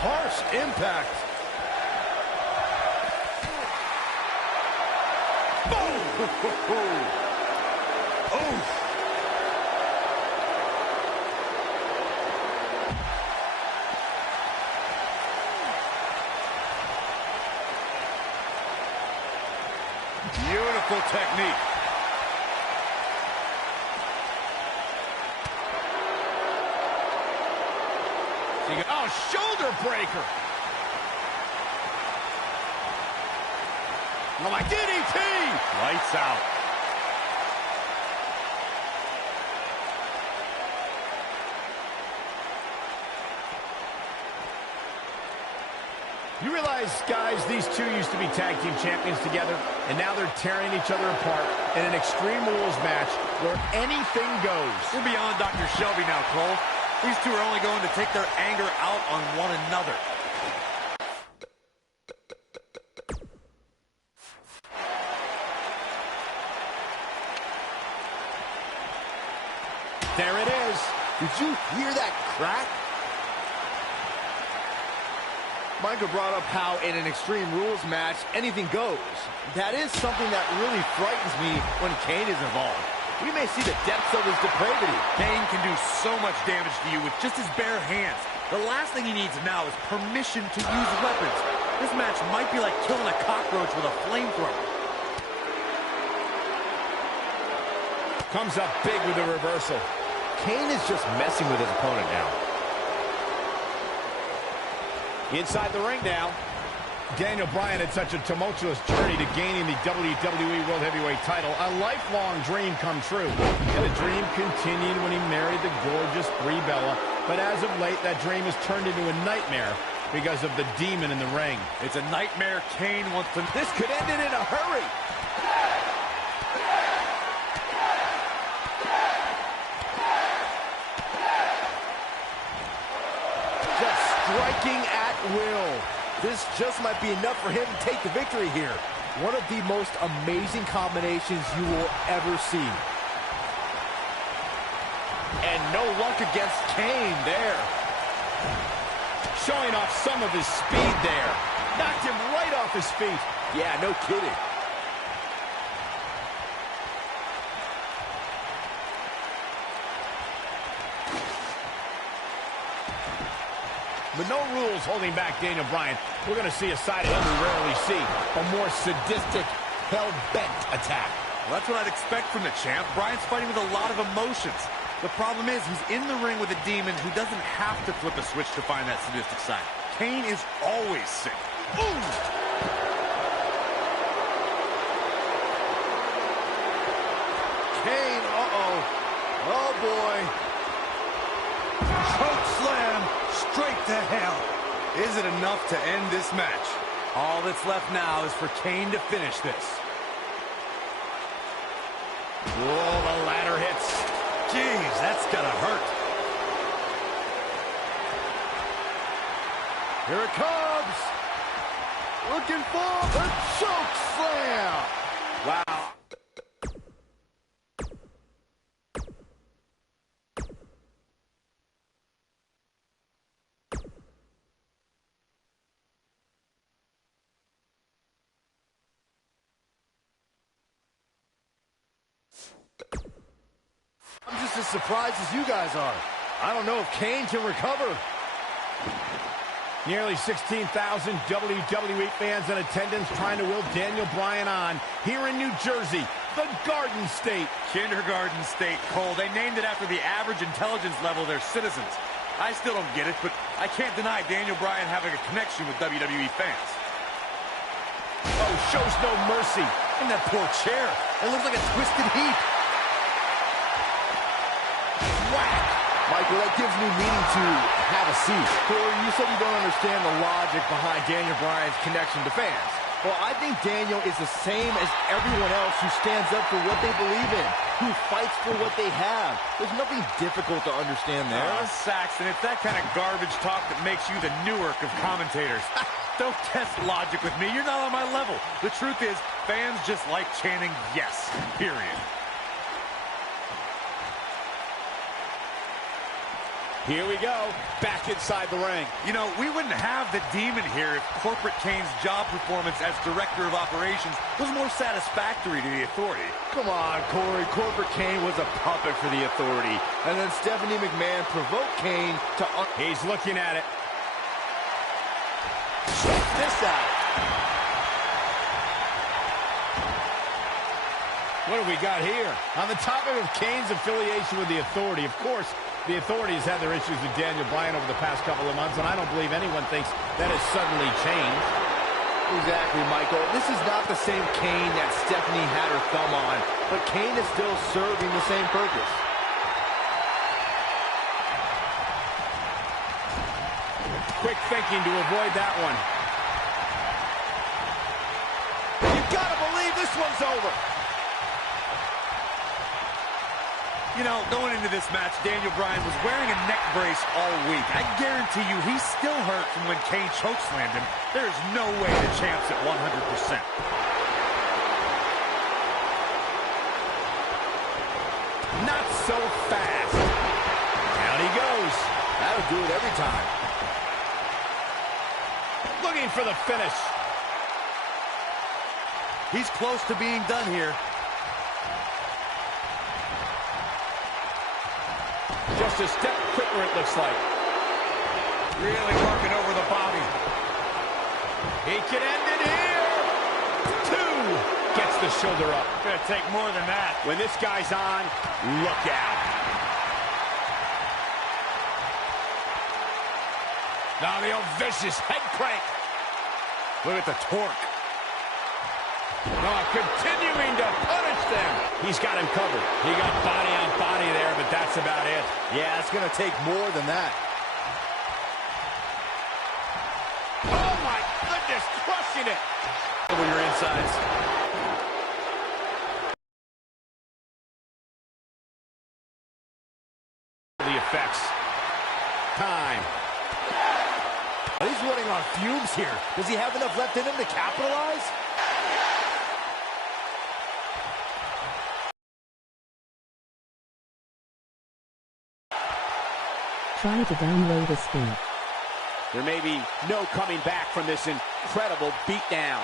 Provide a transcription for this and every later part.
harsh impact. Boom! Oh! Beautiful technique. Oh, shoulder breaker. Oh, my DDT. Lights out. You realize, guys, these two used to be tag team champions together, and now they're tearing each other apart in an Extreme Rules match where anything goes. We're beyond Dr. Shelby now, Cole. These two are only going to take their anger out on one another. There it is. Did you hear that crack? Michael brought up how in an Extreme Rules match, anything goes. That is something that really frightens me when Kane is involved. We may see the depths of his depravity. Kane can do so much damage to you with just his bare hands. The last thing he needs now is permission to use weapons. This match might be like killing a cockroach with a flamethrower. Comes up big with a reversal. Kane is just messing with his opponent now. Inside the ring now. Daniel Bryan had such a tumultuous journey to gaining the WWE World Heavyweight title. A lifelong dream come true. And the dream continued when he married the gorgeous Brie Bella. But as of late, that dream has turned into a nightmare because of the demon in the ring. It's a nightmare Kane wants to... This could end it in a hurry. Just striking at will. This just might be enough for him to take the victory here. One of the most amazing combinations you will ever see. And no luck against Kane there. Showing off some of his speed there. Knocked him right off his feet. Yeah, no kidding. With no rules holding back Daniel Bryan, we're going to see a side of him we rarely see. A more sadistic, hell-bent attack. Well, that's what I'd expect from the champ. Bryan's fighting with a lot of emotions. The problem is he's in the ring with a demon who doesn't have to flip a switch to find that sadistic side. Kane is always sick. Ooh! Kane, uh-oh. Oh, boy. Choke slam straight to hell. Is it enough to end this match? All that's left now is for Kane to finish this. Whoa, the ladder hits. Jeez, that's gotta hurt. Here it comes. Looking for the choke slam. Wow. I'm just as surprised as you guys are. I don't know if Kane can recover. Nearly 16,000 WWE fans in attendance trying to will Daniel Bryan on here in New Jersey, the Garden State. Kindergarten State, Cole. They named it after the average intelligence level of their citizens. I still don't get it, but I can't deny Daniel Bryan having a connection with WWE fans. Oh, shows no mercy. And that poor chair. It looks like a twisted heap. Whack! Michael, that gives me meaning to have a seat. Corey, you said you don't understand the logic behind Daniel Bryan's connection to fans. Well, I think Daniel is the same as everyone else who stands up for what they believe in, who fights for what they have. There's nothing difficult to understand there. Saxton, it's that kind of garbage talk that makes you the Newark of commentators. Don't test logic with me. You're not on my level. The truth is, fans just like chanting yes, period. Here we go, back inside the ring. You know, we wouldn't have the Demon here if Corporate Kane's job performance as Director of Operations was more satisfactory to the Authority. Come on, Corey. Corporate Kane was a puppet for the Authority. And then Stephanie McMahon provoked Kane to... He's looking at it. Check this out. What do we got here? On the topic of Kane's affiliation with the Authority, of course, the Authority has had their issues with Daniel Bryan over the past couple of months, and I don't believe anyone thinks that has suddenly changed. Exactly, Michael. This is not the same Kane that Stephanie had her thumb on, but Kane is still serving the same purpose. Quick thinking to avoid that one. You've got to believe this one's over. You know, going into this match, Daniel Bryan was wearing a neck brace all week. I guarantee you he's still hurt from when Kane chokeslammed him. There is no way the champ's at 100%. Not so fast. Down he goes. That'll do it every time. Looking for the finish. He's close to being done here. Just a step quicker, it looks like. Really working over the body. He can end it here. 2. Gets the shoulder up. Gonna take more than that. When this guy's on, look out. Now the old vicious head crank. Look at the torque. Oh, continuing to punish them. He's got him covered. He got body on body there, but that's about it. Yeah, it's going to take more than that. Oh, my goodness, crushing it. Over your insides. The effects. Time. He's running on fumes here. Does he have enough left in him to capitalize? Try to download this thing. There may be no coming back from this incredible beatdown.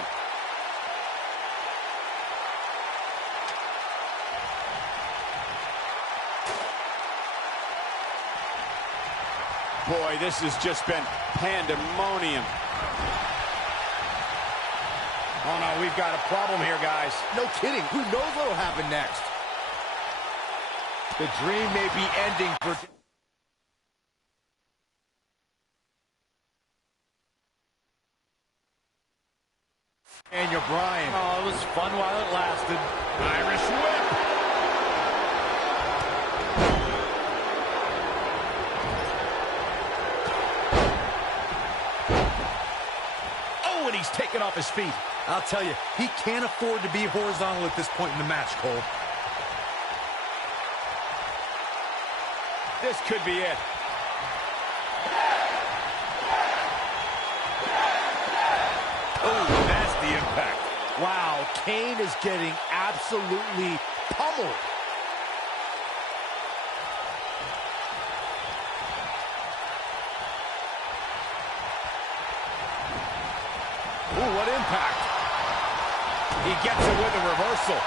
Boy, this has just been pandemonium. Oh, no, we've got a problem here, guys. No kidding. Who knows what will happen next? The dream may be ending for... Daniel Bryan. Oh, it was fun while it lasted. Irish whip. Oh, and he's taken off his feet. I'll tell you, he can't afford to be horizontal at this point in the match, Cole. This could be it. Oh, nasty impact. Wow, Kane is getting absolutely pummeled. Ooh, what impact. He gets it with a reversal.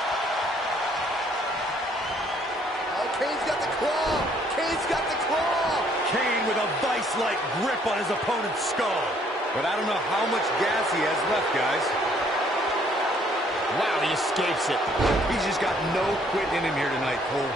Oh, Kane's got the claw. Kane's got the claw. Kane with a vice-like grip on his opponent's skull. But I don't know how much gas he has left, guys. Wow, he escapes it. He's just got no quit in him here tonight, Cole.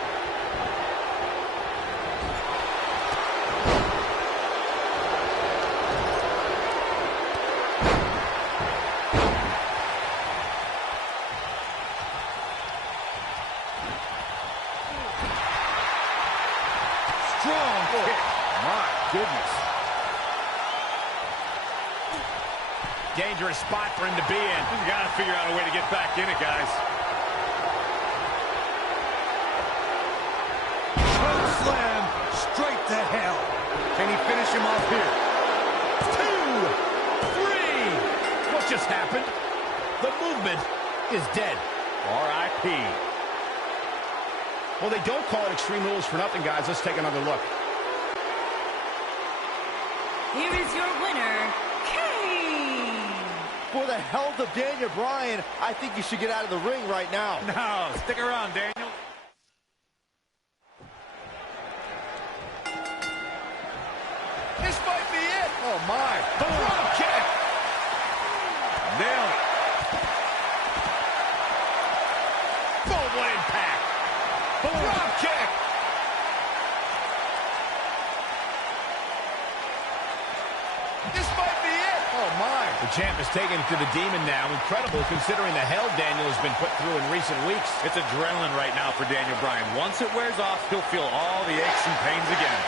Strong kick. My goodness. Dangerous spot for him to be in. You got to figure out a way to get back in it, guys. Choke slam straight to hell. Can he finish him off here? 2, 3. What just happened? The movement is dead. R.I.P. Well, they don't call it Extreme Rules for nothing, guys. Let's take another look. here is your winner, Kane. For the health of Daniel Bryan, I think you should get out of the ring right now. No, stick around, Daniel. This might be it. Oh, my. Boom, kick. Nailed it. Boom, what impact. Boom, drop kick. This might be it. Oh, my. The champ is taking it to the Demon now. Incredible considering the hell Daniel has been put through in recent weeks. It's adrenaline right now for Daniel Bryan. Once it wears off, he'll feel all the aches and pains again.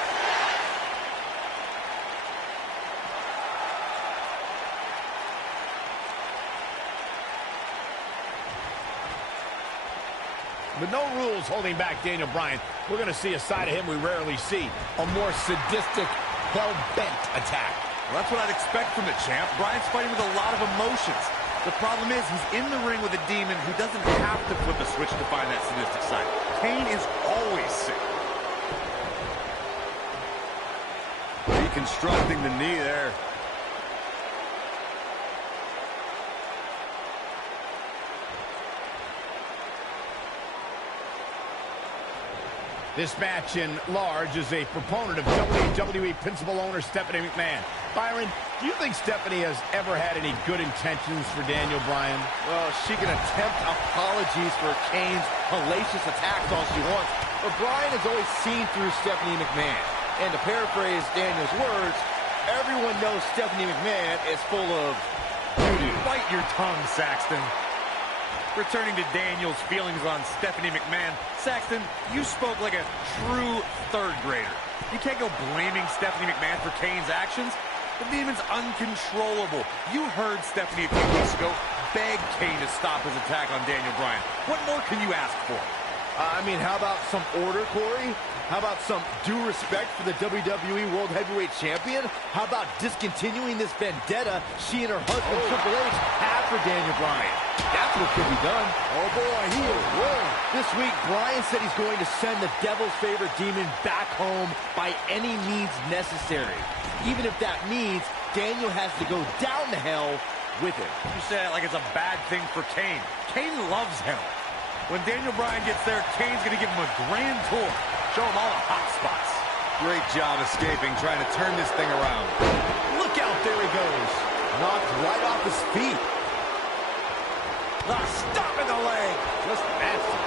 With no rules holding back Daniel Bryan, we're going to see a side of him we rarely see. A more sadistic, hell-bent attack. Well, that's what I'd expect from the champ. Bryan's fighting with a lot of emotions. The problem is he's in the ring with a demon who doesn't have to flip a switch to find that sadistic side. Kane is always sick. Reconstructing the knee there. This match in large is a proponent of WWE principal owner Stephanie McMahon. Byron, do you think Stephanie has ever had any good intentions for Daniel Bryan? Well, she can attempt apologies for Kane's hellacious attacks all she wants, but Bryan has always seen through Stephanie McMahon. And to paraphrase Daniel's words, everyone knows Stephanie McMahon is full of doo-doo. Bite your tongue, Saxton. Returning to Daniel's feelings on Stephanie McMahon, Saxton, you spoke like a true third grader. You can't go blaming Stephanie McMahon for Kane's actions. The demon's uncontrollable. You heard Stephanie a few weeks ago beg Kane to stop his attack on Daniel Bryan. What more can you ask for? I mean, how about some order, Corey? How about some due respect for the WWE World Heavyweight Champion? How about discontinuing this vendetta she and her husband Triple H have for Daniel Bryan? That's what could be done. Oh, boy, This week, Bryan said he's going to send the devil's favorite demon back home by any means necessary. Even if that means Daniel has to go down to hell with him. You say it like it's a bad thing for Kane. Kane loves hell. When Daniel Bryan gets there, Kane's going to give him a grand tour. Show him all the hot spots. Great job escaping, trying to turn this thing around. Look out, there he goes. Knocked right off his feet. Stop in the leg. Just nasty.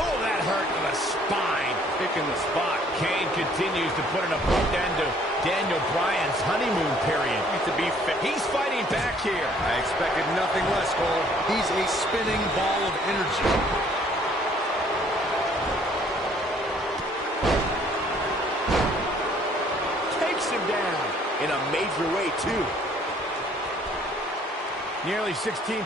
Oh, that hurt to the spine. Picking the spot. Kane continues to put an abrupt end to Daniel Bryan's honeymoon period. Needs to be fit. He's fighting back here. I expected nothing less, Cole. He's a spinning ball of energy. Takes him down in a major way, too. Nearly 16,000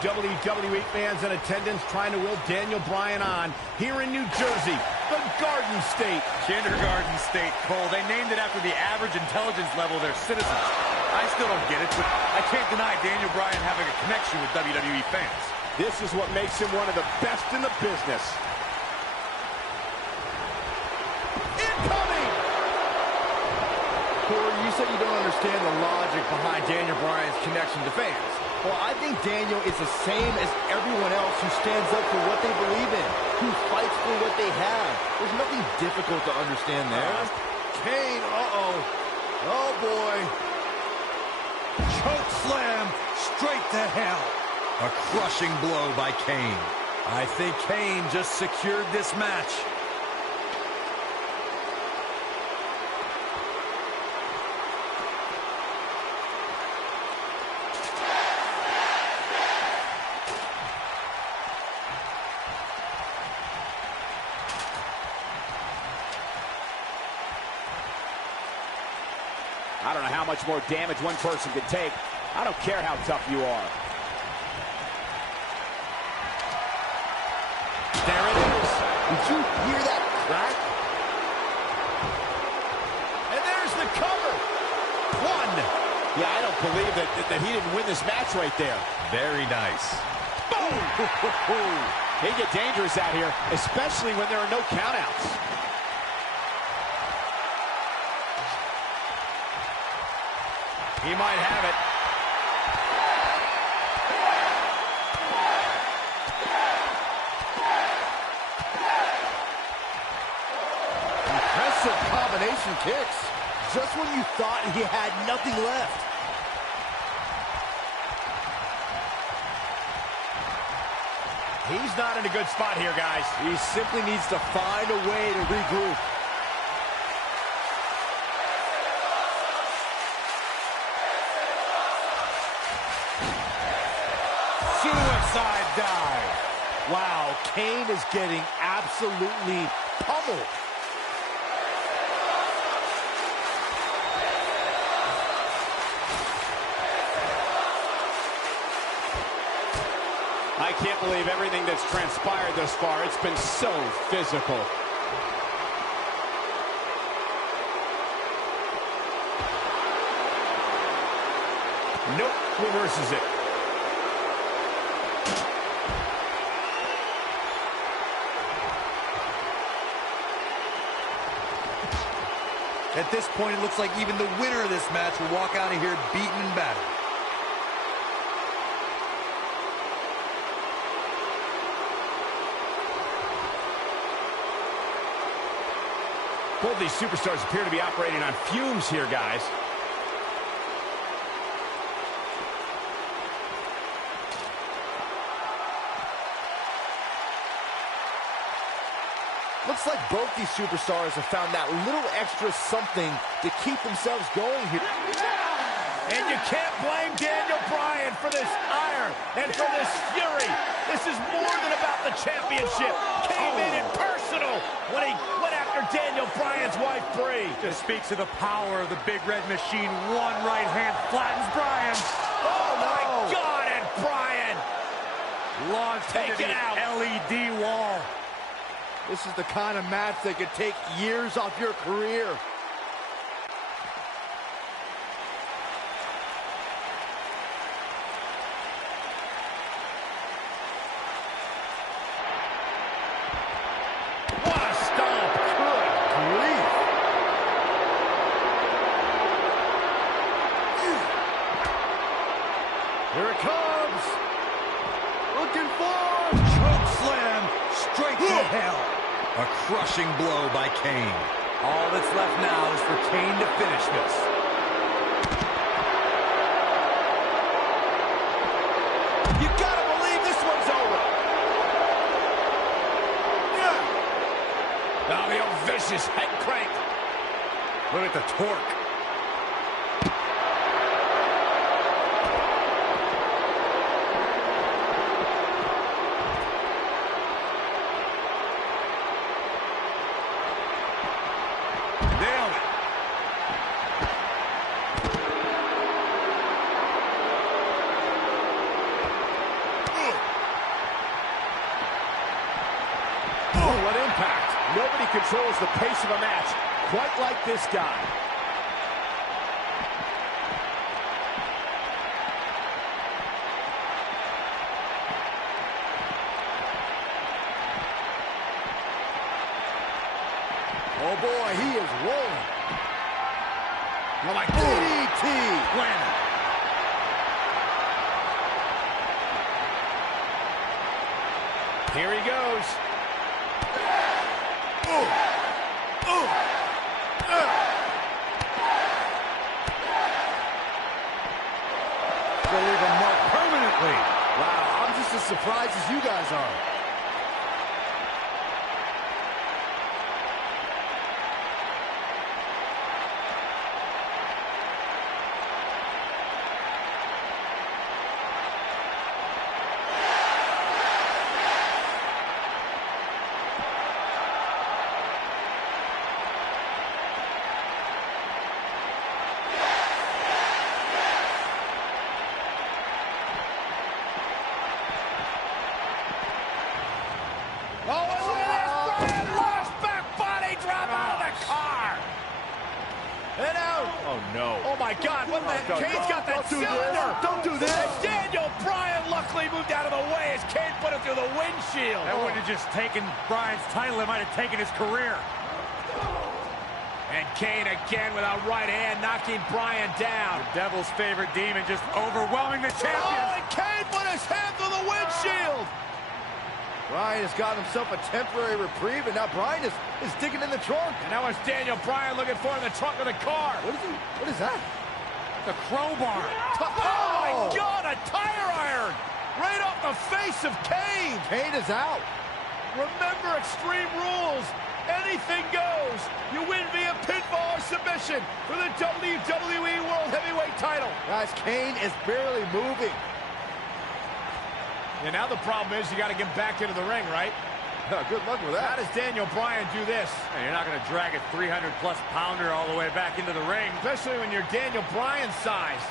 WWE fans in attendance trying to will Daniel Bryan on here in New Jersey, the Garden State. Kindergarten State, Cole. They named it after the average intelligence level of their citizens. I still don't get it, but I can't deny Daniel Bryan having a connection with WWE fans. This is what makes him one of the best in the business. Incoming! Corey, you said you don't understand the logic behind Daniel Bryan's connection to fans. Well, I think Daniel is the same as everyone else who stands up for what they believe in, who fights for what they have. There's nothing difficult to understand there. Kane, Oh, boy. Choke slam straight to hell. A crushing blow by Kane. I think Kane just secured this match. I don't know how much more damage one person can take. I don't care how tough you are. There it is. Did you hear that crack? And there's the cover. One. Yeah, I don't believe that he didn't win this match right there. Very nice. Boom! They get dangerous out here, especially when there are no countouts. He might have it. Impressive combination kicks. Just when you thought he had nothing left. He's not in a good spot here, guys. He simply needs to find a way to regroup. Suicide dive. Wow, Kane is getting absolutely pummeled. I can't believe everything that's transpired thus far. It's been so physical. Nope, reverses it. At this point, it looks like even the winner of this match will walk out of here beaten and battered. Both these superstars appear to be operating on fumes here, guys. Looks like both these superstars have found that little extra something to keep themselves going here. And you can't blame Daniel Bryan for this ire and for this fury. This is more than about the championship. Kane made it personal when he went after Daniel Bryan's wife, Brie. Just speaks to the power of the big red machine. One right hand flattens Bryan. Oh, my God, and Bryan Launched into the LED wall. This is the kind of match that could take years off your career. What a stomp. Good grief. Here it comes. Looking for Choke slam straight to hell. A crushing blow by Kane. All that's left now is for Kane to finish this. You gotta believe this one's over. Yeah. Now the old vicious head crank. Look at the torque. Nailed it. Oh, what impact. Nobody controls the pace of a match quite like this guy. Oh boy, he is rolling. Oh my DDT. Planted. Here he goes. They'll leave a mark permanently. Wow, I'm just as surprised as you guys are. Oh, and look at this! Bryan launch back body drop out of the car! And out! Oh, no. Oh, my God, what the... Kane's got that Don't do cylinder! this. Don't do this. And Daniel Bryan luckily moved out of the way as Kane put it through the windshield. That wouldn't have just taken Bryan's title. It might have taken his career. And Kane again with a right hand, knocking Bryan down. The Devil's favorite demon just overwhelming the champion. Oh, and Kane put his hand through the windshield. Bryan has got himself a temporary reprieve, and now Bryan is digging in the trunk. And now it's Daniel Bryan looking for in the trunk of the car. What is that? The crowbar. Oh, my God, a tire iron. Right off the face of Kane. Kane is out. Remember Extreme Rules. Anything goes. You win via pinfall or submission for the WWE World Heavyweight title. Guys, Kane is barely moving. And now the problem is you got to get back into the ring, right? Good luck with that. How does Daniel Bryan do this? And you're not going to drag a 300-plus pounder all the way back into the ring. Especially when you're Daniel Bryan's size.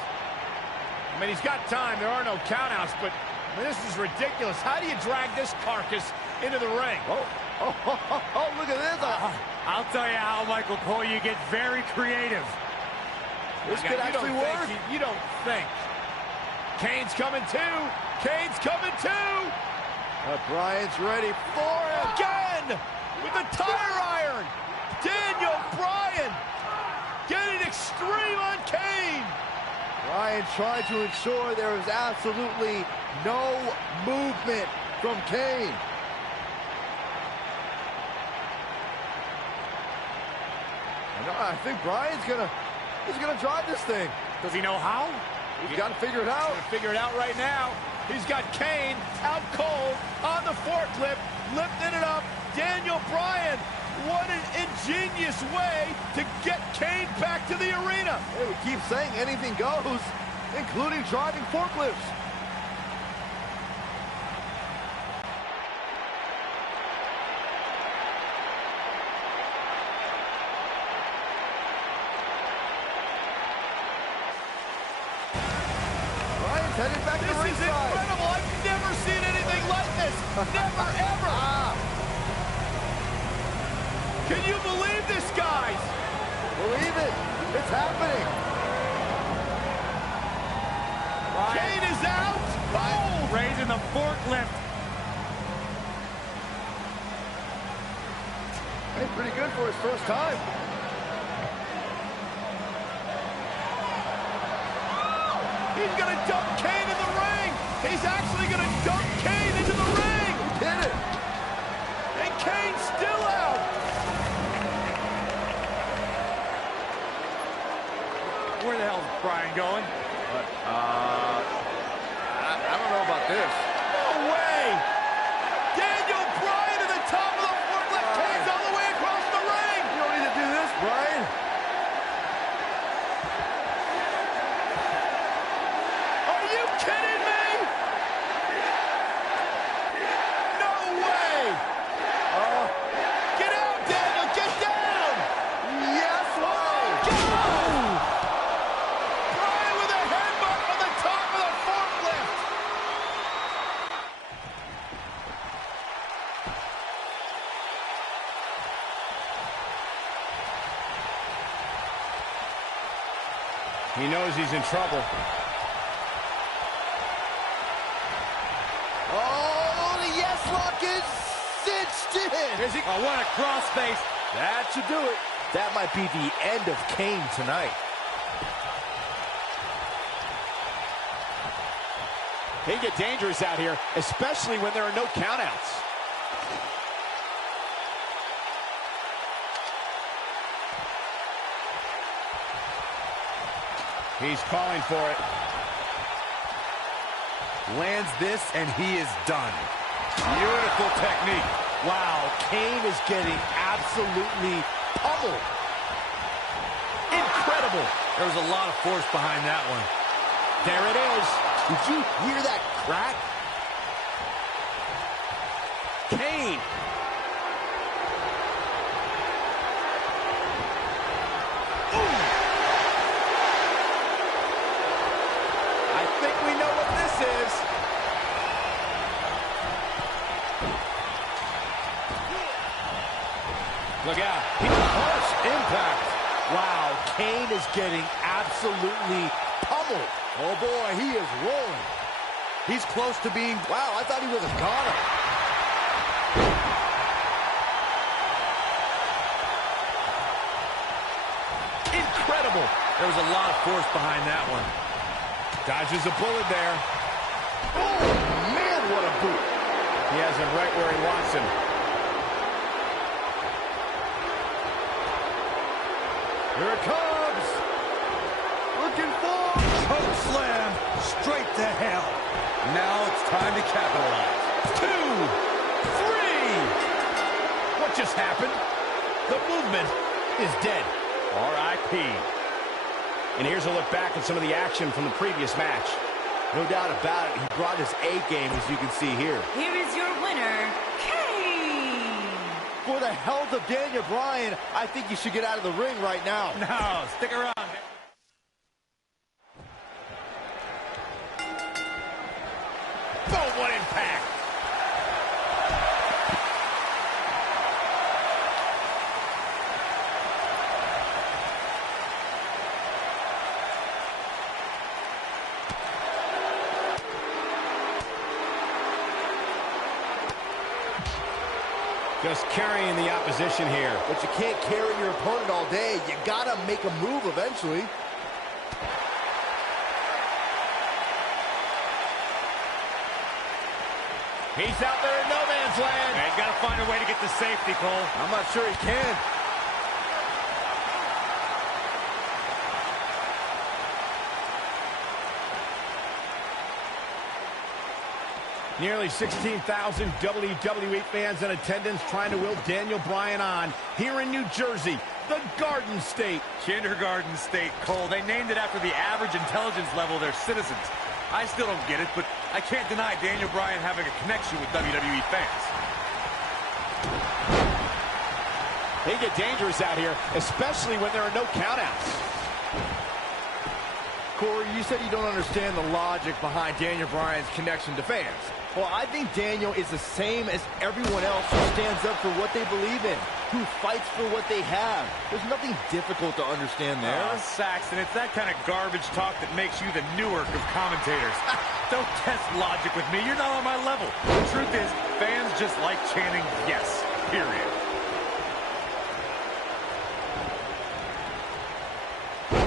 I mean, he's got time. There are no countouts, but I mean, this is ridiculous. How do you drag this carcass into the ring? Oh, look at this. I'll tell you how, Michael Cole, you get very creative. This could actually work. You don't think. Kane's coming too. Kane's coming too. Bryan's ready for it. Again with the tire iron. Daniel Bryan getting extreme on Kane. Bryan trying to ensure there is absolutely no movement from Kane. I think Bryan's gonna drive this thing. Does he know how? He's got to figure it out. Figure it out right now. He's got Kane out cold on the forklift, lifting it up. Daniel Bryan, what an ingenious way to get Kane back to the arena. Hey, we keep saying anything goes, including driving forklifts. Headed back to This is incredible. I've never seen anything like this. Never, ever. Can you believe this, guys? Believe it. It's happening. Kane is out. Oh! Raising the forklift. Hey, pretty good for his first time. He's going to dump Kane in the ring. He's actually going to dump Kane into the ring. He did it. And Kane's still out. Where the hell is Bryan going? I don't know about this. No way. Daniel Bryan to the top of the forklift. Kane's all the way across the ring. You don't need to do this, Bryan. Are you kidding me? No way. Get out, Daniel. Get down. Yes, way. Go! Bryan with a headbutt on the top of the forklift. He knows he's in trouble. Oh, the yes lock is cinched in. Oh, what a crossface. That should do it. That might be the end of Kane tonight. They get dangerous out here, especially when there are no countouts. He's calling for it. Lands this, and he is done. Beautiful technique. Wow, Kane is getting absolutely pummeled. Incredible. There was a lot of force behind that one. There it is. Did you hear that crack? Kane. I think we know what this is. Look out. Harsh impact. Wow, Kane is getting absolutely pummeled. Oh boy, he is rolling. He's close to being... Wow, I thought he was a goner. Incredible. There was a lot of force behind that one. Dodges a bullet there. Oh, man, what a boot. He has him right where he wants him. Here it comes. Looking for... Choke slam straight to hell. Now it's time to capitalize. 2, 3. What just happened? The movement is dead. R.I.P. And here's a look back at some of the action from the previous match. No doubt about it. He brought his A game, as you can see here. Here is your winner, Kane. For the health of Daniel Bryan, I think you should get out of the ring right now. No, stick around. Oh, what impact! Just carrying the opposition here. But you can't carry your opponent all day. You gotta make a move eventually. He's out there in no man's land. And he's got to find a way to get to safety, Cole. I'm not sure he can. Nearly 16,000 WWE fans in attendance trying to will Daniel Bryan on here in New Jersey, the Garden State. Kindergarten State, Cole. They named it after the average intelligence level of their citizens. I still don't get it, but I can't deny Daniel Bryan having a connection with WWE fans. They get dangerous out here, especially when there are no countouts. Corey, you said you don't understand the logic behind Daniel Bryan's connection to fans. Well, I think Daniel is the same as everyone else who stands up for what they believe in, who fights for what they have. There's nothing difficult to understand there. Saxton, it's that kind of garbage talk that makes you the Newark of commentators. Don't test logic with me. You're not on my level. The truth is, fans just like chanting yes, period.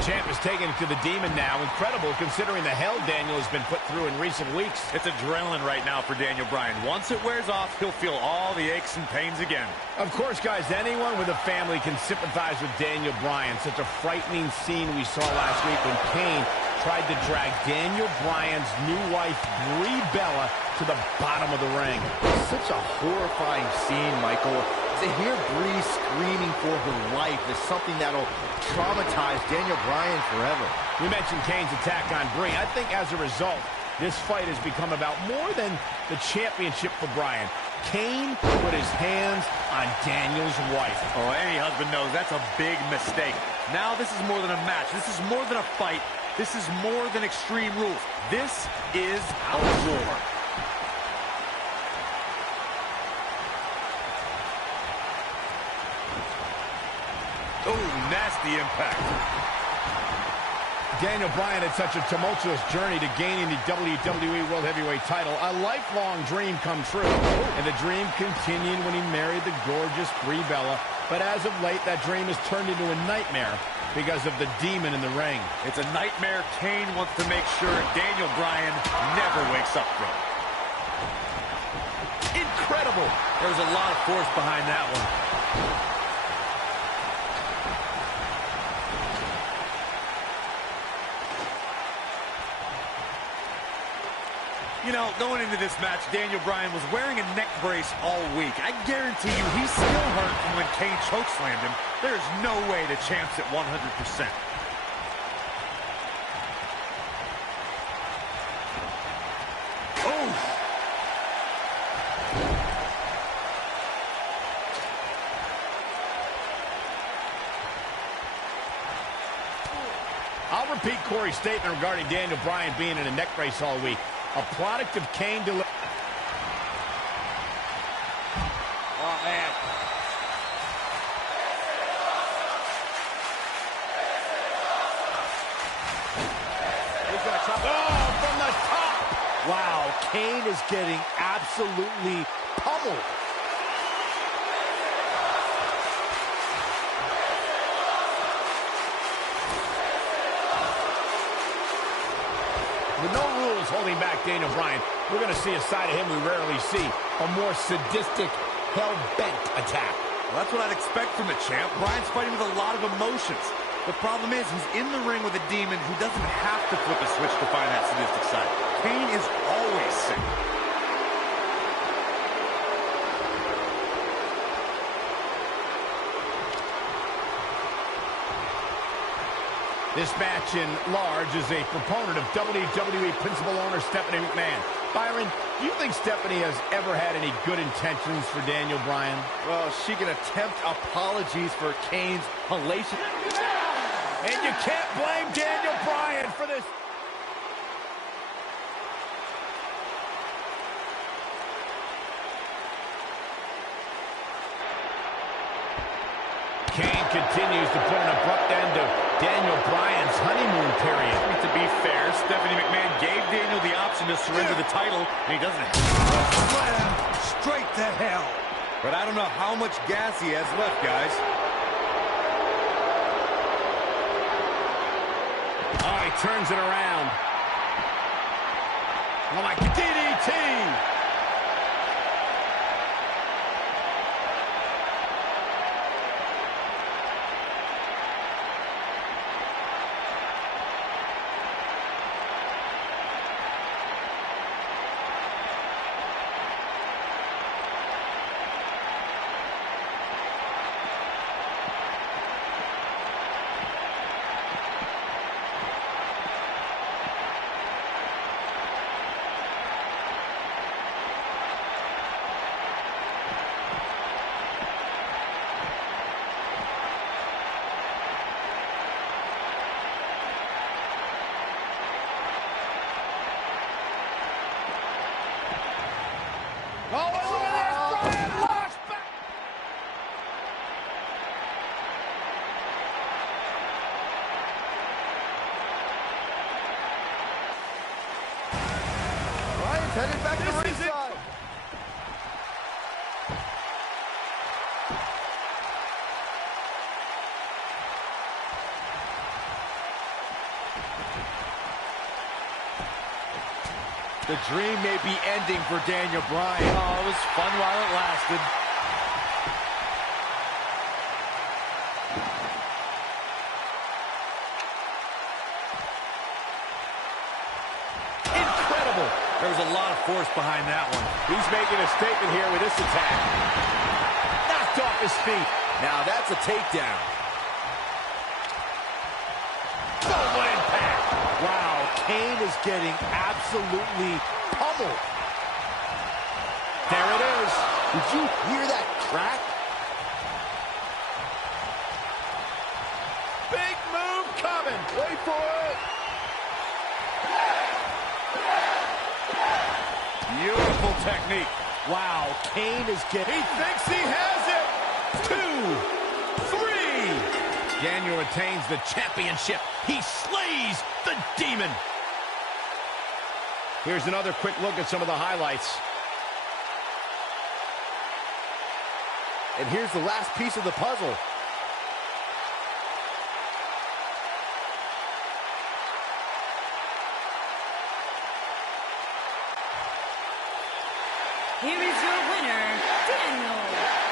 Champ is taking it to the Demon now. Incredible considering the hell Daniel has been put through in recent weeks. It's adrenaline right now for Daniel Bryan. Once it wears off, he'll feel all the aches and pains again. Of course, guys, anyone with a family can sympathize with Daniel Bryan. Such a frightening scene we saw last week when Kane tried to drag Daniel Bryan's new wife, Brie Bella, to the bottom of the ring. Such a horrifying scene, Michael. To hear Brie screaming for her life is something that'll traumatize Daniel Bryan forever. We mentioned Kane's attack on Brie. I think as a result, this fight has become about more than the championship for Bryan. Kane put his hands on Daniel's wife. Oh, any husband knows that's a big mistake. Now this is more than a match. This is more than a fight. This is more than Extreme Rules. This is a war. Oh, nasty impact. Daniel Bryan had such a tumultuous journey to gaining the WWE World Heavyweight title. A lifelong dream come true. And the dream continued when he married the gorgeous Brie Bella. But as of late, that dream has turned into a nightmare because of the demon in the ring. It's a nightmare Kane wants to make sure Daniel Bryan never wakes up from. Incredible! There was a lot of force behind that one. You know, going into this match, Daniel Bryan was wearing a neck brace all week. I guarantee you he's still hurt from when Kane chokeslammed him. There's no way the champ's at 100%. Oh! I'll repeat Corey's statement regarding Daniel Bryan being in a neck brace all week. A product of Kane delivery. Oh, man. He's gonna chop. Oh, from the top! Wow, Kane is getting absolutely pummeled. is holding back Daniel Bryan. We're going to see a side of him we rarely see. A more sadistic, hell-bent attack. Well, that's what I'd expect from the champ. Bryan's fighting with a lot of emotions. The problem is he's in the ring with a demon who doesn't have to flip a switch to find that sadistic side. Kane is always sick. This match in large is a proponent of WWE principal owner Stephanie McMahon. Byron, do you think Stephanie has ever had any good intentions for Daniel Bryan? Well, she can attempt apologies for Kane's hellacious... And you can't blame Daniel Bryan for this. Kane continues to put an abrupt end to Daniel Bryan's honeymoon period. To be fair, Stephanie McMahon gave Daniel the option to surrender the title, and he doesn't. Slam straight to hell. But I don't know how much gas he has left, guys. Oh, he turns it around. Oh, my DDT! Oh, and look at this! Bryan lost back! Bryan's headed back to This is it. ringside. The dream may be ending for Daniel Bryan. Oh, it was fun while it lasted. Incredible! There was a lot of force behind that one. He's making a statement here with this attack. Knocked off his feet. Now that's a takedown. Double impact. Wow, Kane is getting absolutely pummeled. There it is. Did you hear that crack? Big move coming. Wait for it. Beautiful technique. Wow, Kane is getting... He thinks he has it. 2, 3. Daniel retains the championship. He slays the demon. Here's another quick look at some of the highlights. And here's the last piece of the puzzle. Here is your winner, Daniel Bryan.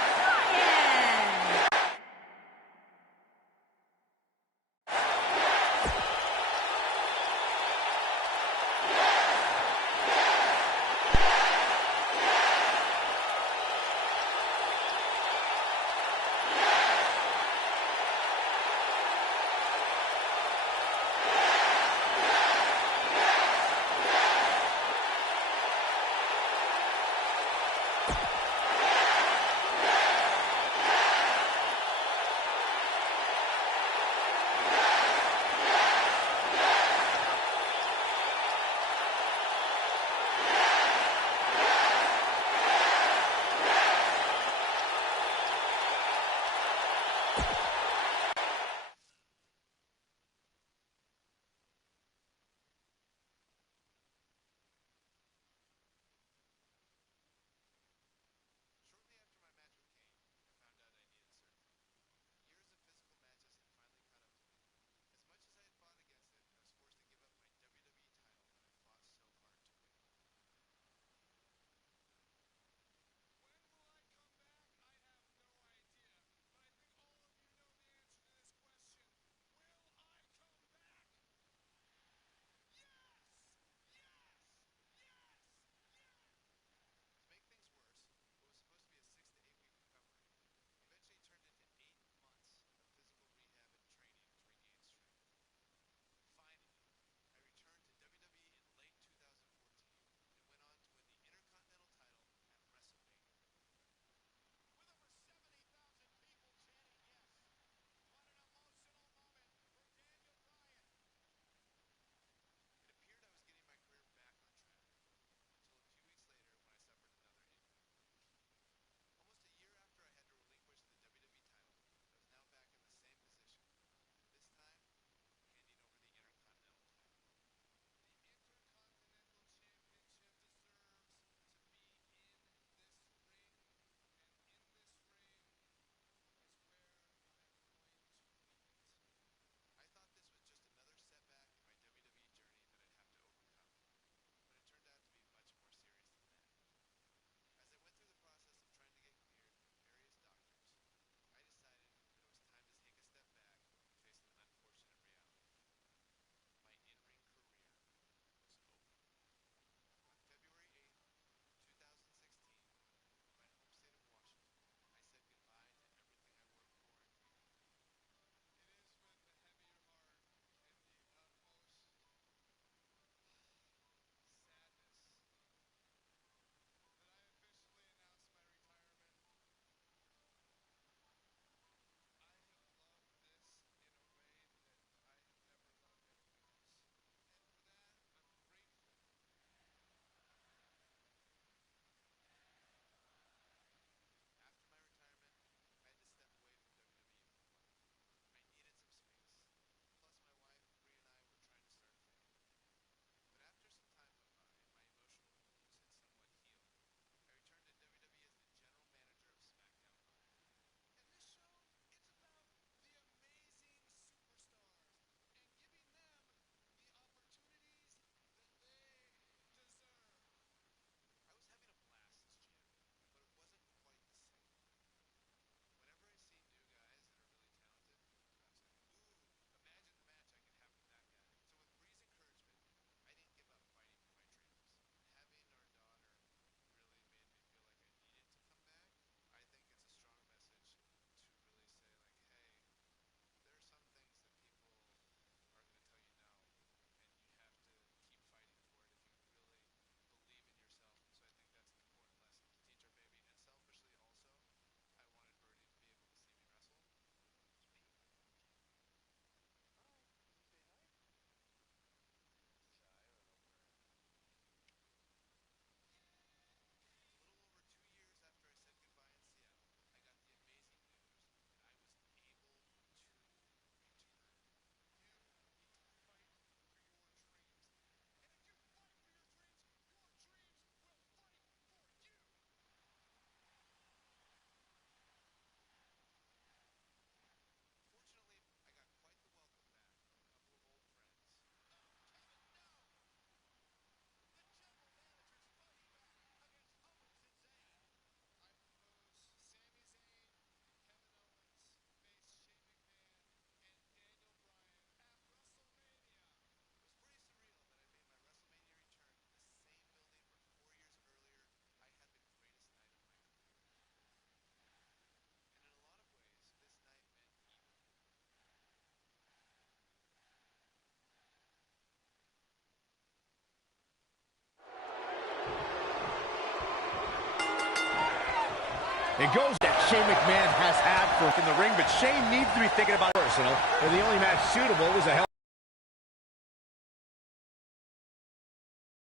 It goes that Shane McMahon has had for in the ring, but Shane needs to be thinking about personal, and the only match suitable was a hell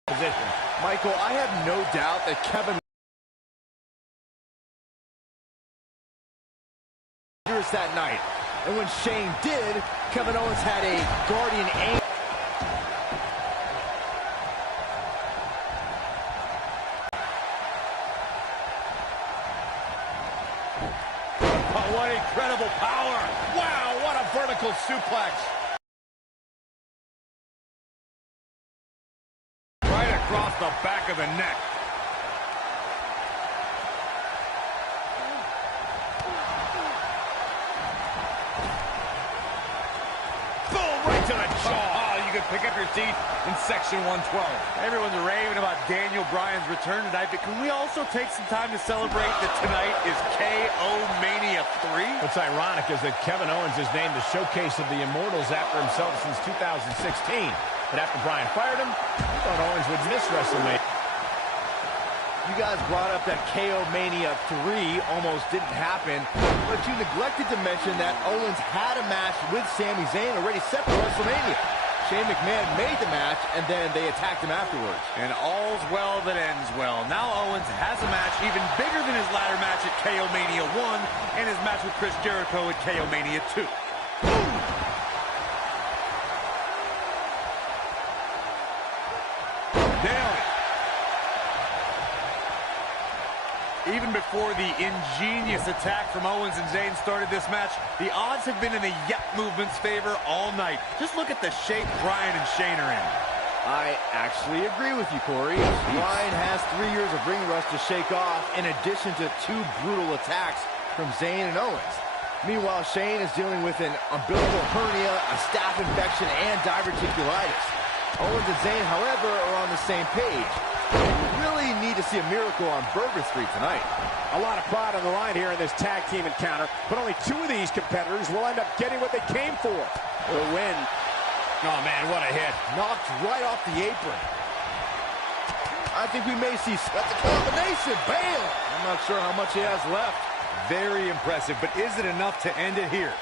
position. Michael, I have no doubt that Kevin that night. And when Shane did, Kevin Owens had a guardian angel. Oh, what incredible power. Wow, what a vertical suplex. Right across the back of the neck. To the jaw. Oh, you can pick up your seat in section 112. Everyone's raving about Daniel Bryan's return tonight, but can we also take some time to celebrate that tonight is KO Mania 3? What's ironic is that Kevin Owens is named the showcase of the Immortals after himself since 2016. But after Bryan fired him, I thought Owens would miss WrestleMania. You guys brought up that KO Mania 3 almost didn't happen, but you neglected to mention that Owens had a match with Sami Zayn already set for WrestleMania. Shane McMahon made the match, and then they attacked him afterwards. And all's well that ends well. Now Owens has a match even bigger than his ladder match at KO Mania 1 and his match with Chris Jericho at KO Mania 2. Even before the ingenious attack from Owens and Zayn started this match, the odds have been in the Yep movement's favor all night. Just look at the shape Bryan and Shane are in. I actually agree with you, Corey. Bryan has 3 years of ring rust to shake off, in addition to 2 brutal attacks from Zayn and Owens. Meanwhile, Shane is dealing with an umbilical hernia, a staph infection, and diverticulitis. Owens and Zayn, however, are on the same page. We really need to see a miracle on Bourbon Street tonight. A lot of pride on the line here in this tag team encounter, but only 2 of these competitors will end up getting what they came for. The win. Oh, man, what a hit. Knocked right off the apron. I think we may see that's a combination. Bam! I'm not sure how much he has left. Very impressive, but is it enough to end it here?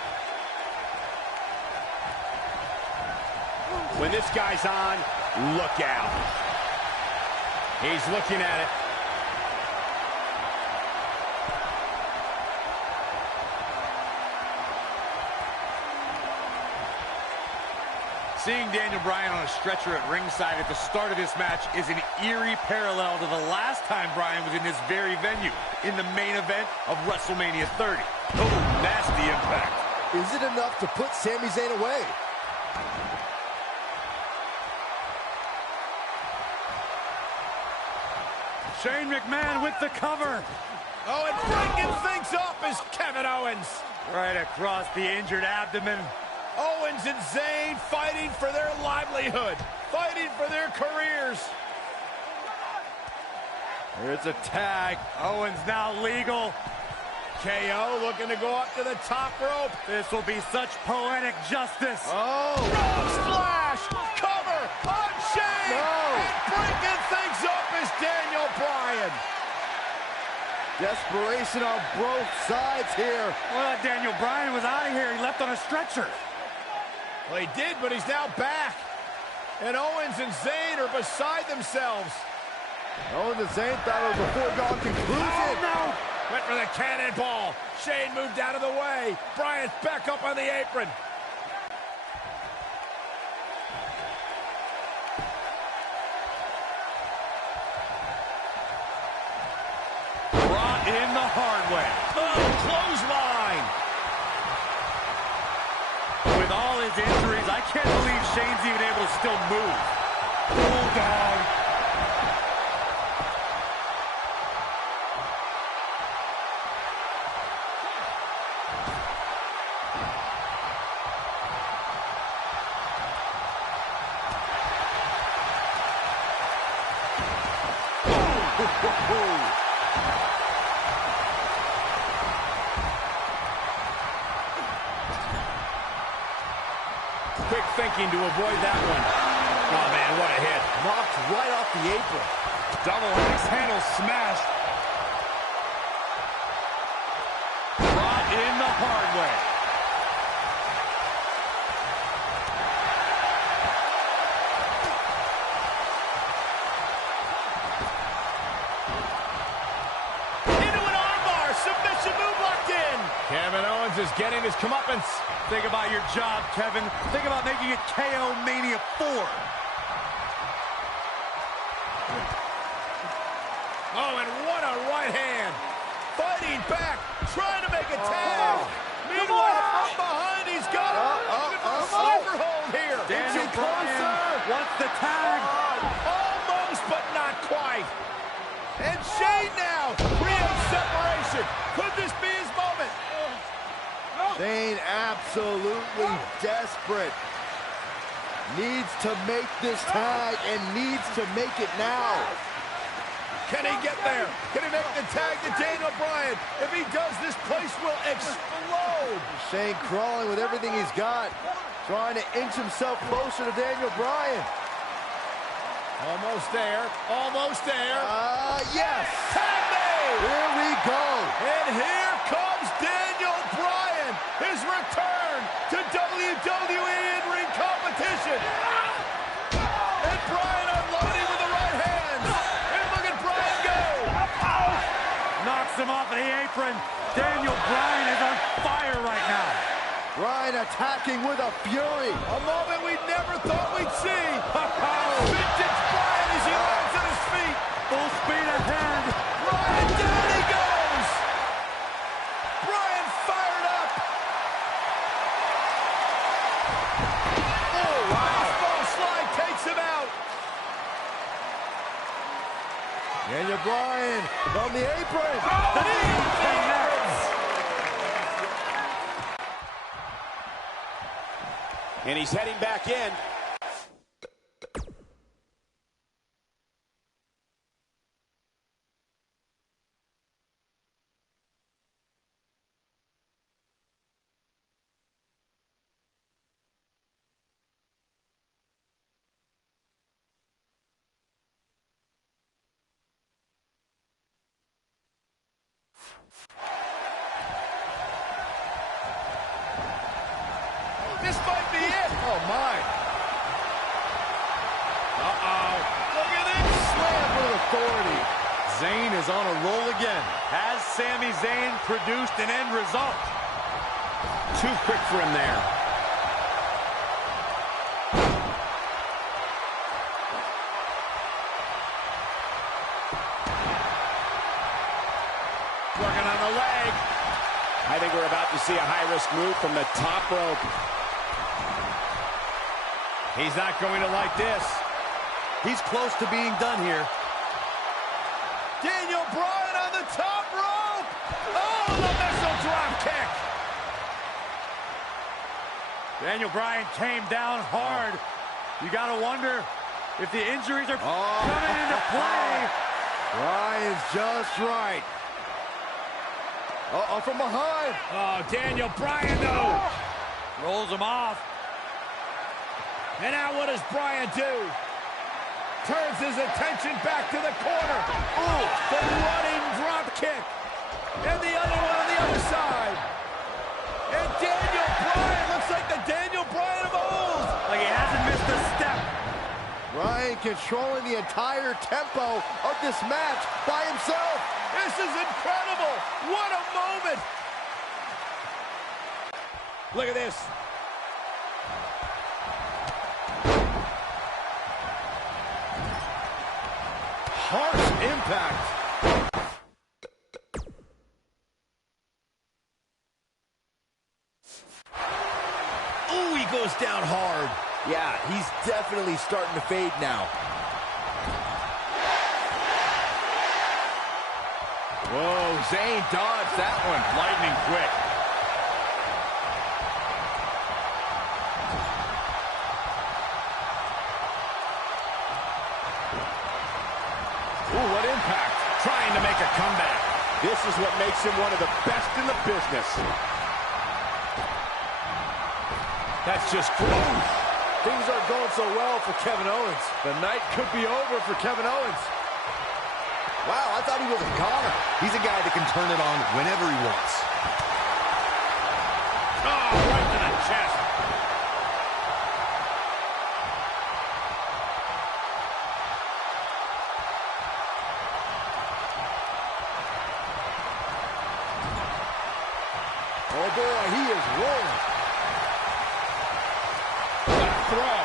When this guy's on, look out. He's looking at it. Seeing Daniel Bryan on a stretcher at ringside at the start of this match is an eerie parallel to the last time Bryan was in this very venue, in the main event of WrestleMania 30. Oh, nasty impact. Is it enough to put Sami Zayn away? Shane McMahon with the cover. Oh, and breaking things up is Kevin Owens. Right across the injured abdomen. Owens and Zayn fighting for their livelihood, fighting for their careers. Here's a tag. Owens now legal. KO looking to go up to the top rope. This will be such poetic justice. Oh, rope splash, cover on Shane. No. And breaking things up is Daniel Bryan. Desperation on both sides here. Well, Daniel Bryan was out of here. He left on a stretcher. Well, he did, but he's now back. And Owens and Zayn are beside themselves. Owens and Zayn thought it was a foregone conclusion. Oh, no. Went for the cannonball. Shane moved out of the way. Bryan's back up on the apron. Brought in the hard way. Oh, clothesline. With all his injuries, I can't believe Shane's even able to still move. Bulldog. Quick thinking to avoid that one. Oh, man, what a hit. Knocked right off the apron. Double axe handle smashed. hard way. Into an armbar. Submission move locked in. Kevin Owens is getting his comeuppance. Think about your job, Kevin. Think about making it KO Mania 4. Oh, and what a right hand. Fighting back, trying to make a tag. Meanwhile, from behind, he's got a sleeper hold here. Daniel Bryan wants the tag. Almost, but not quite. And Shane now creates separation. Could this be his moment? Shane absolutely desperate. Needs to make this tag and needs to make it now. Can he get there? Can he make the tag to Daniel Bryan? If he does, this place will explode. Shane crawling with everything he's got, trying to inch himself closer to Daniel Bryan. Almost there. Almost there. Yes. Tag made. Here we go. And here comes Daniel Bryan. His return to WWE in-ring competition. And Bryan unloading with the right hand. And look at Bryan go. Knocks him off of the apron. Daniel Bryan is on fire right now. Bryan attacking with a fury. A moment we never thought we'd see. Vintage Bryan as he lands on his feet. Full speed ahead. Bryan, down he goes. Bryan fired up. Oh, wow. Baseball slide takes him out. Daniel Bryan on the apron. The knee connects. And he's heading back in. This might be it. Oh, my. Uh-oh. Look at this. Slam with authority. Zayn is on a roll again. Has Sami Zayn produced an end result? Too quick for him there. Working on the leg. I think we're about to see a high-risk move from the top rope. He's not going to like this. He's close to being done here. Daniel Bryan on the top rope. Oh, the missile drop kick. Daniel Bryan came down hard. You got to wonder if the injuries are coming into play. Bryan's just right. Uh-oh, from behind. Oh, Daniel Bryan, though. Rolls him off. And now what does Bryan do? Turns his attention back to the corner. Ooh, the running drop kick. And the other one on the other side. And Daniel Bryan looks like the Daniel Bryan of old. Like he hasn't missed a step. Bryan controlling the entire tempo of this match by himself. This is incredible. What a moment. Look at this. Harsh impact. Ooh, he goes down hard. Yeah, he's definitely starting to fade now. Whoa, Zayn dodged that one lightning quick. Ooh, what impact. Trying to make a comeback. This is what makes him one of the best in the business. That's just close. Things aren't going so well for Kevin Owens. The night could be over for Kevin Owens. Wow, I thought he was a goner. He's a guy that can turn it on whenever he wants. rolling. What a throw.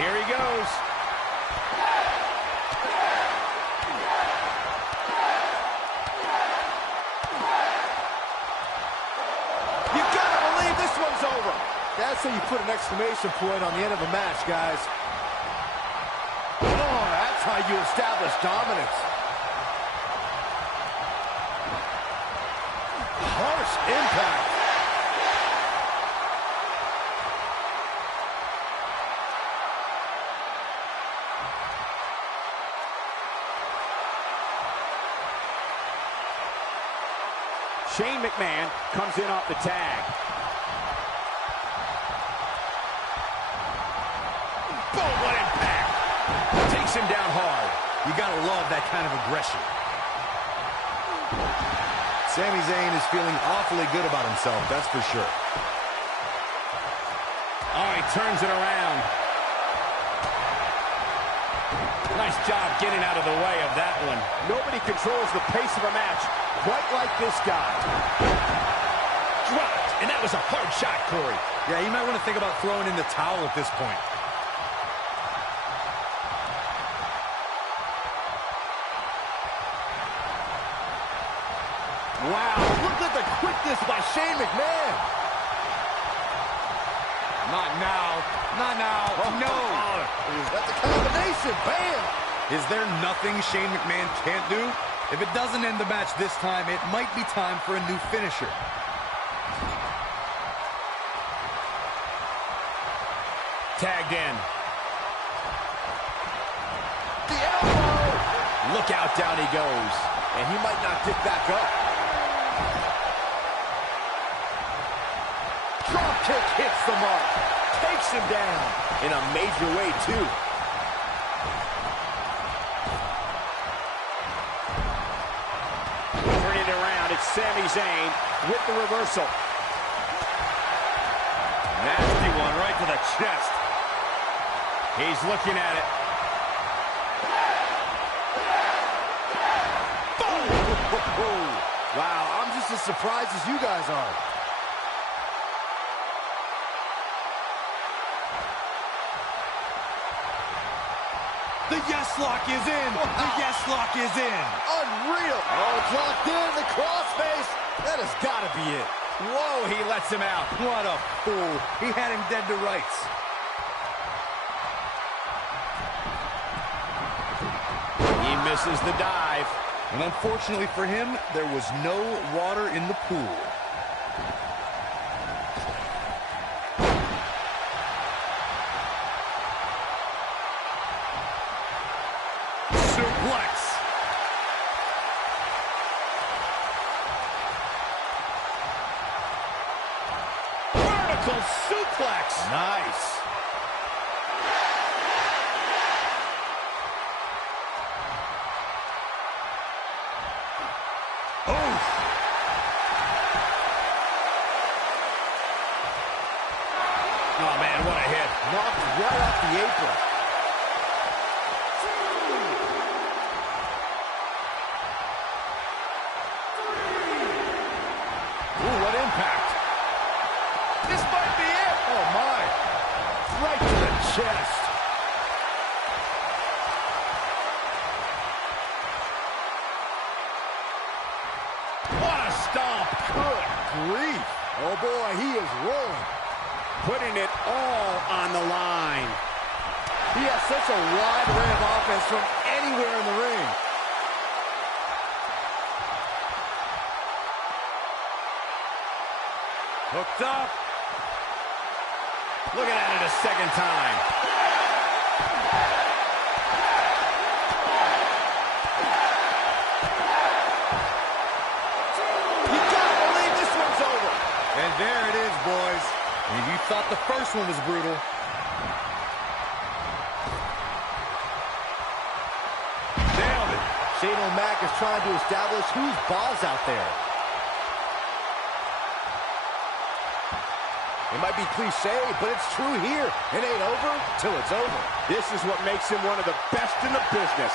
Here he goes. You gotta believe this one's over. That's how you put an exclamation point on the end of a match, guys. Oh, that's how you establish dominance. Harsh impact. Shane McMahon comes in off the tag. Boom, what impact. Takes him down hard. You gotta love that kind of aggression. Sami Zayn is feeling awfully good about himself, that's for sure. Oh, he turns it around. Nice job getting out of the way of that one. Nobody controls the pace of a match quite like this guy. Dropped, and that was a hard shot, Corey. Yeah, you might want to think about throwing in the towel at this point. Wow, look at the quickness by Shane McMahon. Not now. Not now. No. That's a combination. Bam. Is there nothing Shane McMahon can't do? If it doesn't end the match this time, it might be time for a new finisher. Tagged in. The elbow. Look out, down he goes. And he might not get back up. Drop kick hits the mark. Takes him down in a major way, too. Turning it around, it's Sami Zayn with the reversal. Nasty one right to the chest. He's looking at it. Wow, I'm just as surprised as you guys are. The yes lock is in. The yes lock is in. Unreal. Oh, it's locked in. The crossface. That has got to be it. Whoa, he lets him out. What a fool. He had him dead to rights. He misses the dive. And unfortunately for him, there was no water in the pool. Suplex. Vertical suplex. Nice. Oh, man, what a hit. Knocked right off the apron. Ooh, what impact. This might be it. Oh, my. Right to the chest. What a stomp. Good grief. Oh, boy, he is rolling. Putting it all on the line. He has such a wide array of offense from anywhere in the ring. Hooked up. Looking at it a second time. You gotta believe this one's over. And there it is, boys. And if you thought the first one was brutal, Nailed it. Shane O'Mac is trying to establish who's boss out there. It might be cliche, but it's true here. It ain't over till it's over. This is what makes him one of the best in the business.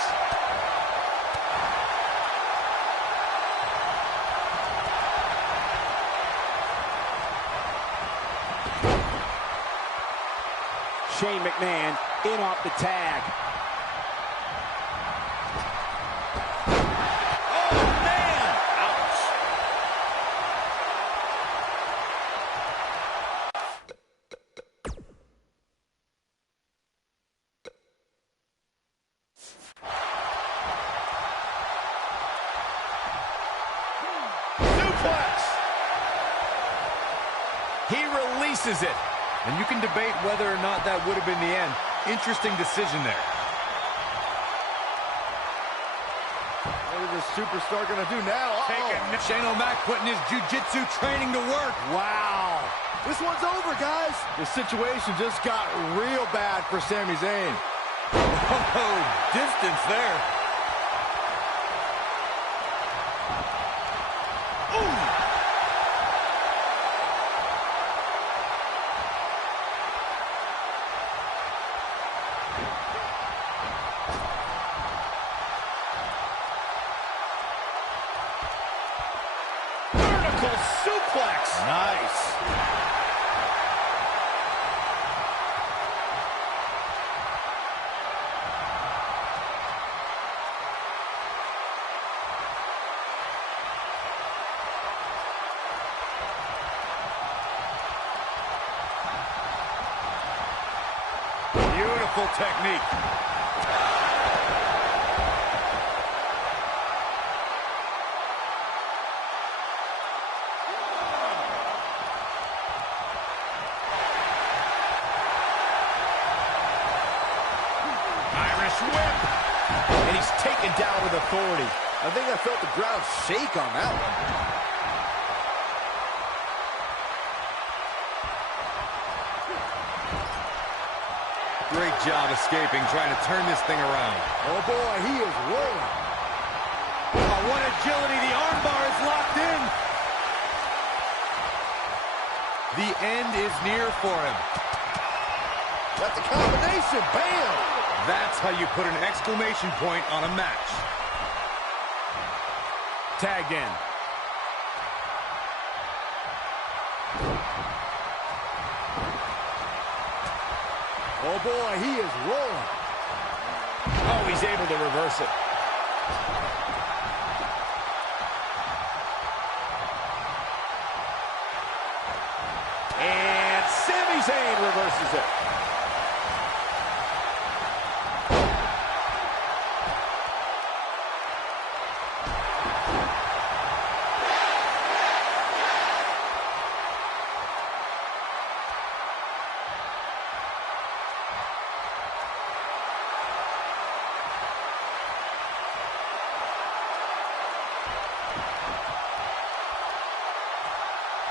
Shane McMahon in off the tag. Oh, man! Ouch. Suplex. He releases it. And you can debate whether or not that would have been the end. Interesting decision there. What is this superstar going to do now? Shane O'Mac putting his jiu-jitsu training to work. Wow. This one's over, guys. The situation just got real bad for Sami Zayn. Oh, distance there. Vertical suplex. Nice. Beautiful technique. Irish whip. And he's taken down with authority. I think I felt the ground shake on that one. Great job escaping, trying to turn this thing around. Oh, boy, he is rolling. Oh, what agility. The armbar is locked in. The end is near for him. Got the combination. Bam! That's how you put an exclamation point on a match. Tagged in. Oh, boy, he is rolling. Oh, he's able to reverse it. And Sami Zayn reverses it.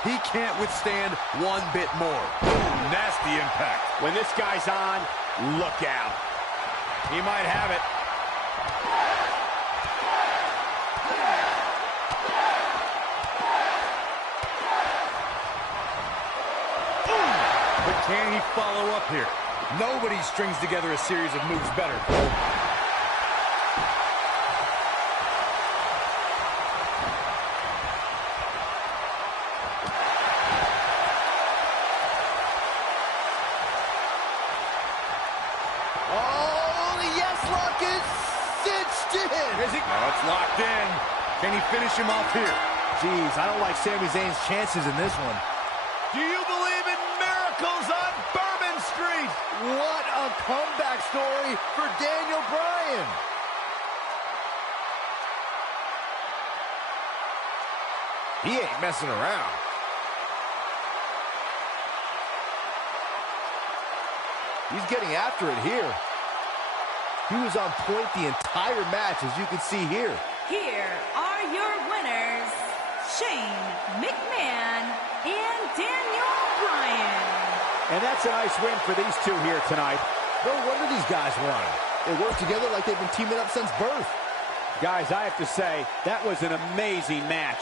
He can't withstand one bit more. Boom, nasty impact. When this guy's on, look out. He might have it. But can he follow up here? Nobody strings together a series of moves better, Cole. Now it's locked in. Can he finish him off here? Jeez, I don't like Sami Zayn's chances in this one. Do you believe in miracles on Bourbon Street? What a comeback story for Daniel Bryan. He ain't messing around. He's getting after it here. He was on point the entire match, as you can see here. Here are your winners, Shane McMahon and Daniel Bryan. And that's a nice win for these two here tonight. No wonder these guys won. They work together like they've been teaming up since birth. Guys, I have to say, that was an amazing match.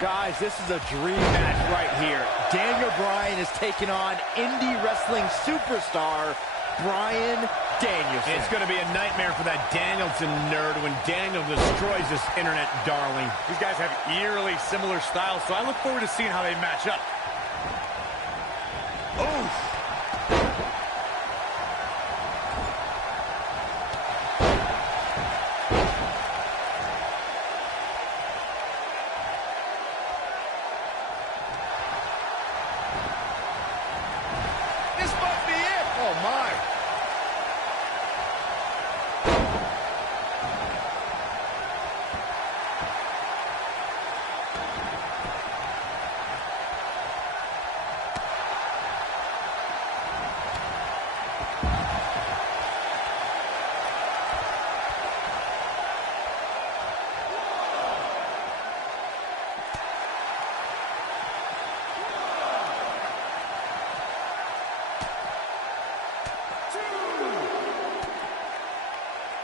Guys, this is a dream match right here. Daniel Bryan is taking on indie wrestling superstar Bryan Danielson. It's going to be a nightmare for that Danielson nerd when Daniel destroys this internet darling. These guys have eerily similar styles, so I look forward to seeing how they match up. Oh!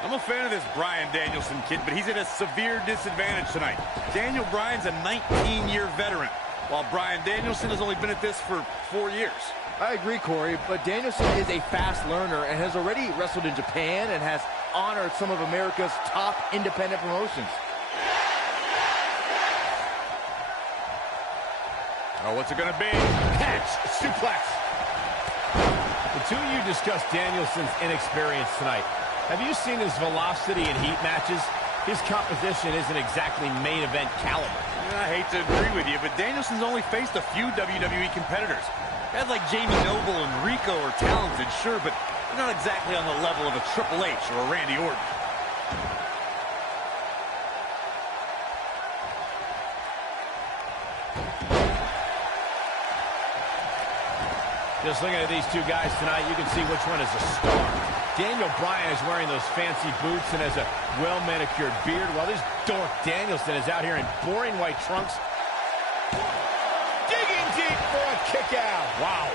I'm a fan of this Bryan Danielson kid, but he's at a severe disadvantage tonight. Daniel Bryan's a 19-year veteran, while Bryan Danielson has only been at this for 4 years. I agree, Corey, but Danielson is a fast learner and has already wrestled in Japan and has honored some of America's top independent promotions. Oh, what's it going to be? Catch, suplex. The two of you discussed Danielson's inexperience tonight. Have you seen his velocity in heat matches? His composition isn't exactly main event caliber. I hate to agree with you, but Danielson's only faced a few WWE competitors. Guys like Jamie Noble and Rico are talented, sure, but they're not exactly on the level of a Triple H or a Randy Orton. Just looking at these two guys tonight, you can see which one is a star. Daniel Bryan is wearing those fancy boots and has a well-manicured beard, while this dork Danielson is out here in boring white trunks. Digging deep for a kick out. Wow.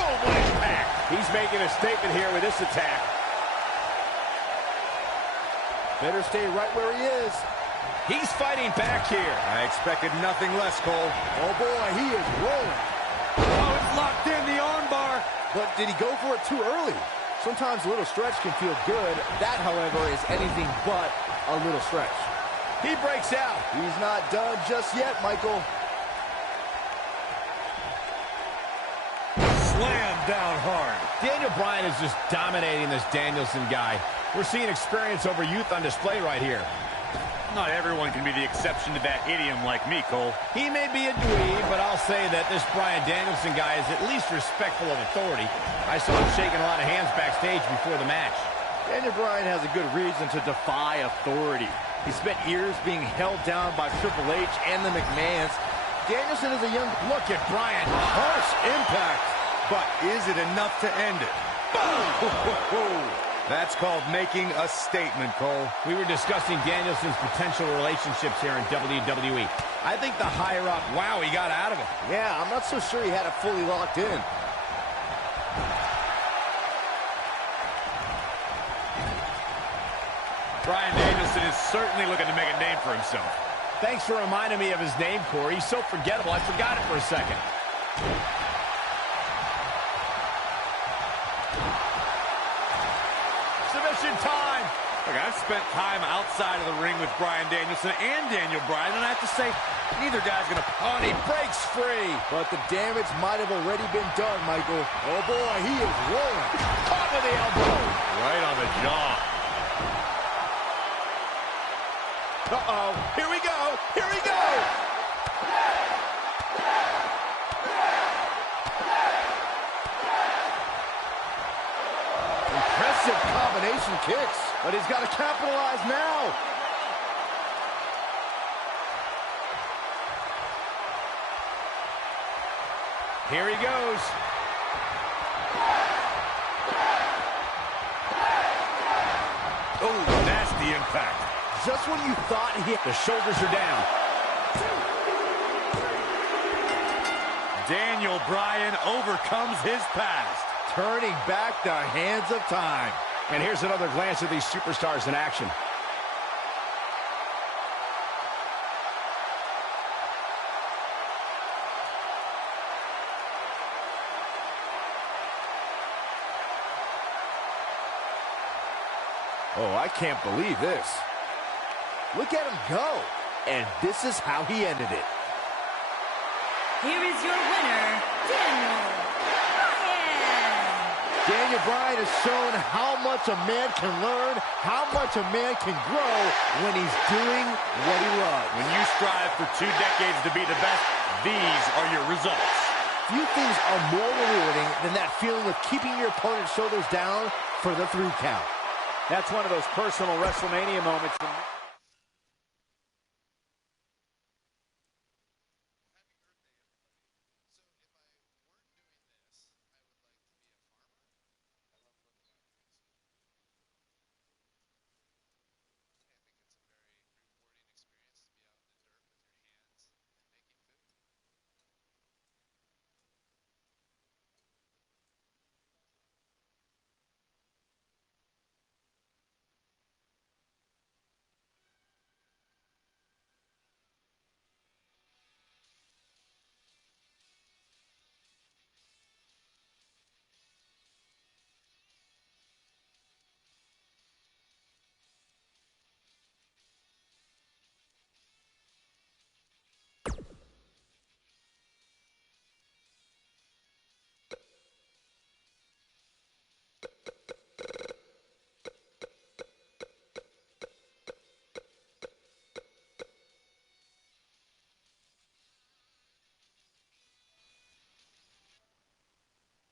Boom, what impact. He's making a statement here with this attack. Better stay right where he is. He's fighting back here. I expected nothing less, Cole. Oh boy, he is rolling. Oh, it's locked in, the armbar. But did he go for it too early? Sometimes a little stretch can feel good. That, however, is anything but a little stretch. He breaks out. He's not done just yet, Michael. Slam down hard. Daniel Bryan is just dominating this Danielson guy. We're seeing experience over youth on display right here. Not everyone can be the exception to that idiom like me, Cole. He may be a dweeb, but I'll say that this Bryan Danielson guy is at least respectful of authority. I saw him shaking a lot of hands backstage before the match. Daniel Bryan has a good reason to defy authority. He spent years being held down by Triple H and the McMahons. Danielson is a young... Look at Bryan. Harsh impact. But is it enough to end it? Boom! That's called making a statement, Cole. We were discussing Danielson's potential relationships here in WWE. I think the higher up, wow, he got out of it. Yeah, I'm not so sure he had it fully locked in. Bryan Danielson is certainly looking to make a name for himself. Thanks for reminding me of his name, Corey. He's so forgettable. I forgot it for a second. Submission time. Look, I've spent time outside of the ring with Bryan Danielson and Daniel Bryan, and I have to say, neither guy's going to... Oh, and he breaks free. But the damage might have already been done, Michael. Oh, boy, he is rolling. Caught with the elbow. Right on the jaw. Uh-oh. Here we go. Here we go. Impressive combination kicks, but he's got to capitalize now. Here he goes. Oh, nasty impact. Just when you thought he... The shoulders are down. Daniel Bryan overcomes his past. Turning back the hands of time. And here's another glance at these superstars in action. Oh, I can't believe this. Look at him go. And this is how he ended it. Here is your winner, Daniel Bryan. Daniel Bryan has shown how much a man can learn, how much a man can grow when he's doing what he loves. When you strive for 2 decades to be the best, these are your results. Few things are more rewarding than that feeling of keeping your opponent's shoulders down for the 3 count. That's one of those personal WrestleMania moments.